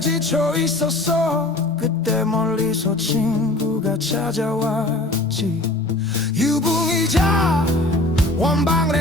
지쳐 있었어. 그때 멀리서 친구가 찾아왔지. 유붕이자 원방래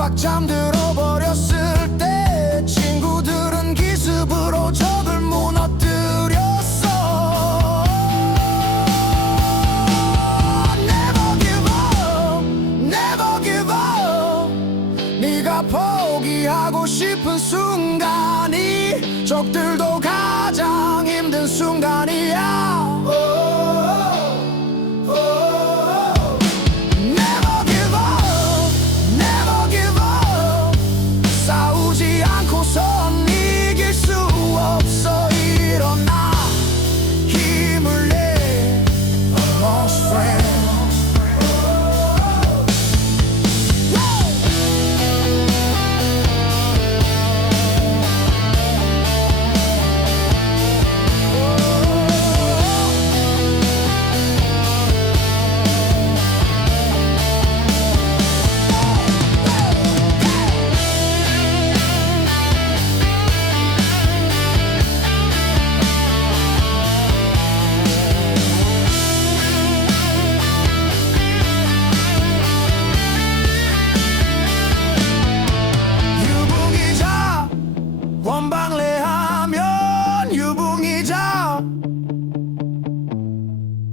깜빡 잠들어 버렸을 때 친구들은 기습으로 적을 무너뜨렸어. Never give 네가 포기하고 싶은 순간이 적들도 가장 힘든 순간이야. Oh. oh, oh.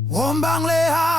Wombang leha.